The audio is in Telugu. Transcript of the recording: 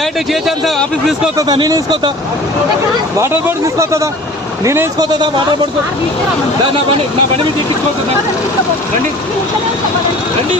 డైరెక్ట్ జిహెచ్ఎంసీ ఆఫీస్ తీసుకొస్తుందా? నేను తీసుకొస్తా. వాటర్ బోర్డు తీసుకొస్తుందా? నేనే తీసుకొస్తుందా వాటర్ బోర్డు? నా బండి మీద తీసుకొస్తుందా? రండి రండి.